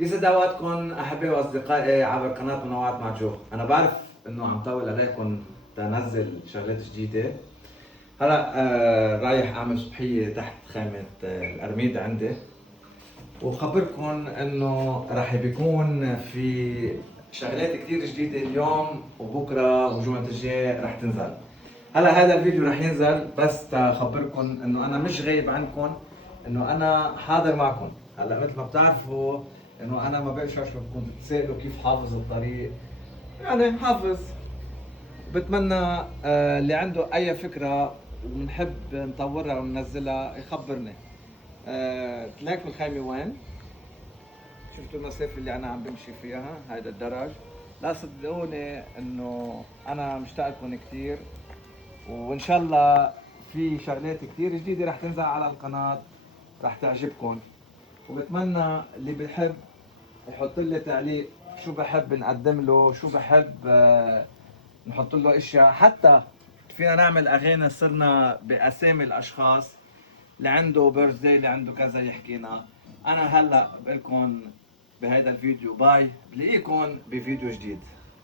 يسعد اوقاتكم احبائي واصدقائي عبر قناه منوعات مع جو. انا بعرف انه عم طول عليكم تنزل شغلات جديده. هلا رايح اعمل صبحيه تحت خيمه الارميده عندي، وخبركم انه راح بيكون في شغلات كثير جديده اليوم وبكره والجمعه الجاي راح تنزل. هلا هذا الفيديو راح ينزل بس تخبركم انه انا مش غايب عنكم، انه انا حاضر معكم. هلا مثل ما بتعرفوا انه انا ما بقدرش كنتوا تسالوا كيف حافظ الطريق، يعني حافظ. بتمنى اللي عنده اي فكره ونحب نطورها وننزلها يخبرني. تلاقوا الخيمه وين؟ شفتوا المسافة اللي أنا عم بمشي فيها، هيدا الدرج. لا صدقوني إنه أنا مشتاق لكم كثير، وإن شاء الله في شغلات كثير جديدة رح تنزل على القناة رح تعجبكم. وبتمنى اللي بحب يحط لي تعليق شو بحب نقدم له، شو بحب نحط له اشياء. حتى فينا نعمل اغاني صرنا باسامي الاشخاص اللي عنده بيرثدي، اللي عنده كذا يحكينا. انا هلا بقول لكم بهيدا الفيديو باي، بلاقيكم بفيديو جديد.